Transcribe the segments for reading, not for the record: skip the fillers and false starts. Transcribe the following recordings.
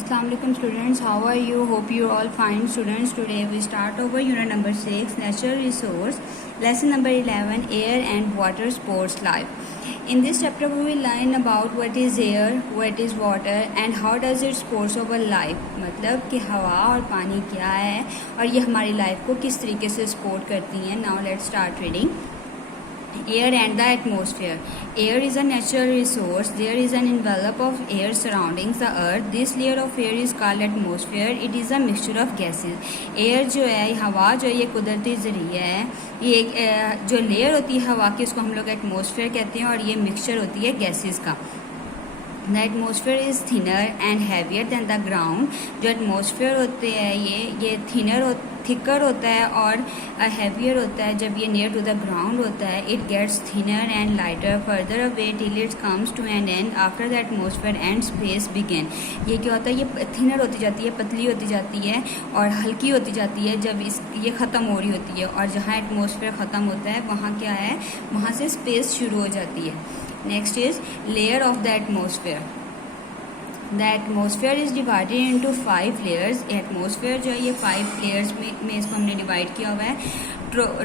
Assalamualaikum students, how are you? Hope you all fine students. Today we start over unit number 6, natural resource, lesson number 11, air and water sports life. In this chapter we will learn about what is air, what is water and how does it sports over life. मतलब कि हवा और पानी क्या है और ये हमारी लाइफ को किस तरीके से सपोर्ट करती हैं. Now let's start reading. Air and the atmosphere. Air is a natural resource. There is an envelope of air surrounding the earth. This layer of air is called atmosphere. It is a mixture of gases. Air जो है, हवा जो है, ये कुदरती ज़रिया है. ये जो लेयर होती है हवा की उसको हम लोग एटमॉस्फेयर कहते हैं और ये मिक्सचर होती है गैसेस का. The atmosphere is thinner and heavier than the ground. जो एटमॉस्फेयर होते हैं ये थिकर होता है और हैवियर होता है जब ये नियर टू द ग्राउंड होता है. It gets thinner and lighter further away till it comes to an end after the atmosphere and space begin. ये क्या होता है, ये थिनर होती जाती है, पतली होती जाती है और हल्की होती जाती है जब ये ख़त्म हो रही होती है. और जहाँ एटमॉस्फेयर ख़त्म होता है वहाँ क्या है, वहाँ से स्पेस शुरू हो जाती है. Next is layer of the atmosphere. The atmosphere is divided into 5 layers. Atmosphere जो है ये 5 लेयर्स में इसको हमने डिवाइड किया हुआ है.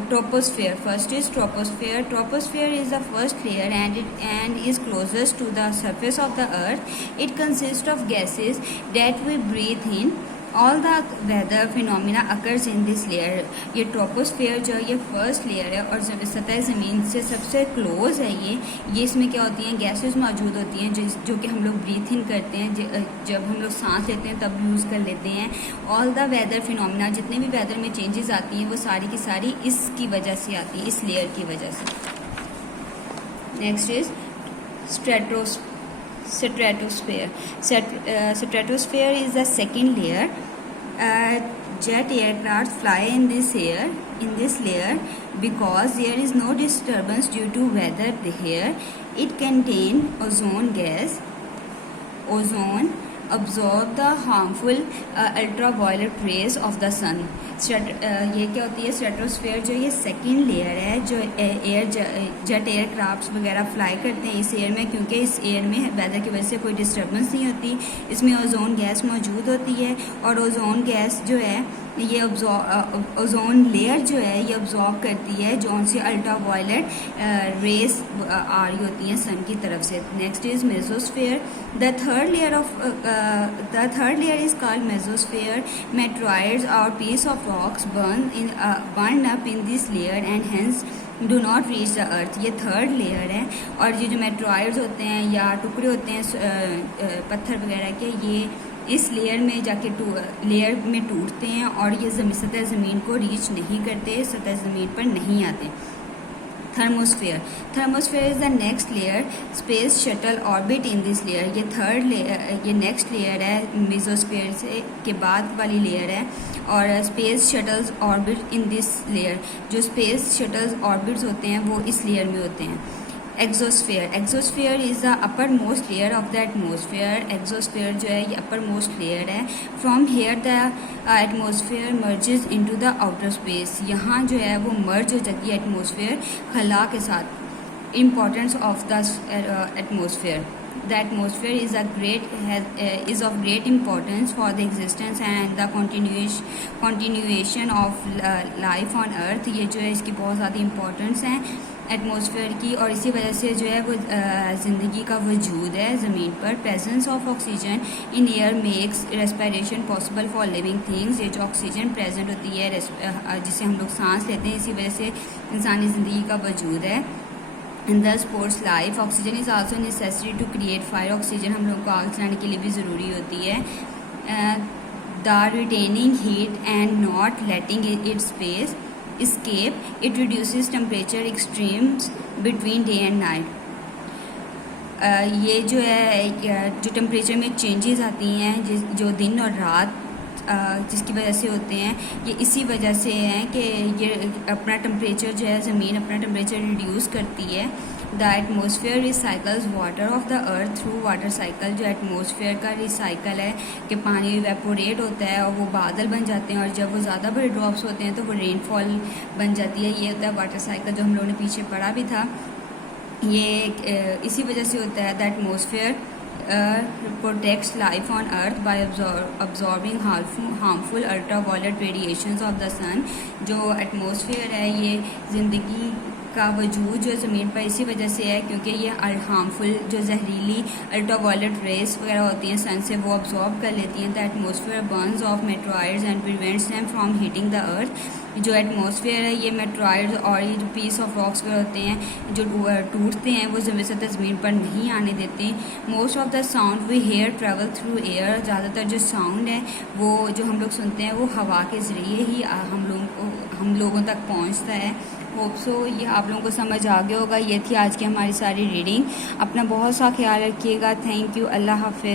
Troposphere. First is troposphere. Troposphere is the first layer and is closest to the surface of the earth. It consists of gases that we breathe in. All the weather phenomena occurs in this layer. ये troposphere जो है ये first layer है और सतह ज़मीन से सबसे क्लोज है. ये इसमें क्या होती हैं, गैसेस मौजूद होती हैं जो कि हम लोग ब्रीथ इन करते हैं. जब हम लोग सांस लेते हैं तब यूज़ कर लेते हैं. ऑल द वेदर फिनोमिना, जितने भी वेदर में चेंजेस आती हैं वो सारी की सारी इसकी वजह से आती है, इस लेयर की वजह से. Next is stratosphere. Stratosphere is the second layer. Jet aircraft fly in this layer because there is no disturbance due to weather here. It contains ozone gas. Ozone absorb the harmful ultraviolet rays of the sun. ये क्या होती है, stratosphere जो ये second layer है जो jet aircrafts वगैरह fly करते हैं इस एयर में, क्योंकि इस एयर में वेदर की वजह से कोई डिस्टर्बेंस नहीं होती. इसमें ओजोन गैस मौजूद होती है और ओजोन गैस जो है ये ओजोन लेयर जो है ये ऑब्जॉर्ब करती है जो से अल्ट्रावायलेट रेस आ रही होती हैं सन की तरफ से. Next is mesosphere. The third layer is called mesosphere. Meteoroids और piece of rocks burn up in this layer and hence do not reach the earth. ये थर्ड लेयर है और ये जो मेट्रॉइड्स होते हैं या टुकड़े होते हैं पत्थर वगैरह के, ये इस लेयर में जाके लेयर में टूटते हैं और ये सतह ज़मीन को रीच नहीं करते, सतह ज़मीन पर नहीं आते. Thermosphere. Thermosphere is the next layer. Space shuttle orbit in this layer. ये थर्ड लेयर, ये नेक्स्ट लेयर है, मेसोस्फेयर से के बाद वाली लेयर है. और space shuttles orbit in this layer. जो स्पेस शटल्स ऑर्बिट्स होते हैं वो इस लेयर में होते हैं. Exosphere. Exosphere is the upper most layer of the atmosphere. Exosphere जो है ये अपर मोस्ट लेयर है. From here the atmosphere merges into the outer space. यहाँ जो है वो मर्ज हो जाती है एटमॉस्फेयर खला के साथ. Importance of the atmosphere. The atmosphere is of great importance for the existence and the continuation of life on earth. ये जो है इसकी बहुत ज़्यादा इम्पोर्टेंस है एटमॉस्फेयर की और इसी वजह से जो है वो ज़िंदगी का वजूद है ज़मीन पर. Presence of oxygen in air makes respiration possible for living things. ये जो ऑक्सीजन प्रेजेंट होती है जिसे हम लोग सांस लेते हैं, इसी वजह से इंसानी ज़िंदगी का वजूद है. In the sports life. Oxygen is also necessary to create fire. Oxygen हम लोग को आग जलाने के लिए भी ज़रूरी होती है. The retaining heat and not letting it space escape. It reduces temperature extremes between day and night. ये जो है जो टेम्परेचर में चेंजेस आती हैं जो दिन और रात जिसकी वजह से होते हैं, ये इसी वजह से हैं कि ये अपना टेम्परेचर जो है ज़मीन अपना टेम्परेचर रिड्यूस करती है. The atmosphere recycles water of the earth through water cycle. जो एटमॉस्फेयर का रिसाइकल है कि पानी इवेपोरेट होता है और वो बादल बन जाते हैं और जब वो ज़्यादा बड़े ड्रॉप्स होते हैं तो वो रेनफॉल बन जाती है. ये होता है वाटर साइकिल जो हम लोगों ने पीछे पढ़ा भी था. ये इसी वजह से होता है. The atmosphere protects life on earth by absorbing harmful ultraviolet radiations of the sun। जो एटमॉस्फेयर है ये ज़िंदगी का वजूद जो ज़मीन पर इसी वजह से है क्योंकि ये हार्मफुल जो जहरीली अल्ट्रावायलेट रेस वगैरह होती हैं सन से वो अब्जॉर्ब कर लेती हैं। The atmosphere Burns of meteoroids and prevents them from heating the earth. जो एटमॉस्फेयर है ये मेट्रॉइड्स और ये जो पीस ऑफ रॉक्स वगैरह होते हैं जो टूटते हैं वो ज़मीन पर नहीं आने देते। Most of the sound we hear travel through air. ज़्यादातर जो साउंड है वो जो हम लोग सुनते हैं वो हवा के ज़रिए ही हम लोगों तक पहुंचता है। होप सो ये आप लोगों को समझ आ गया होगा। ये थी आज की हमारी सारी रीडिंग। अपना बहुत सा ख्याल रखिएगा। Thank you. अल्लाह हाफ़िज़।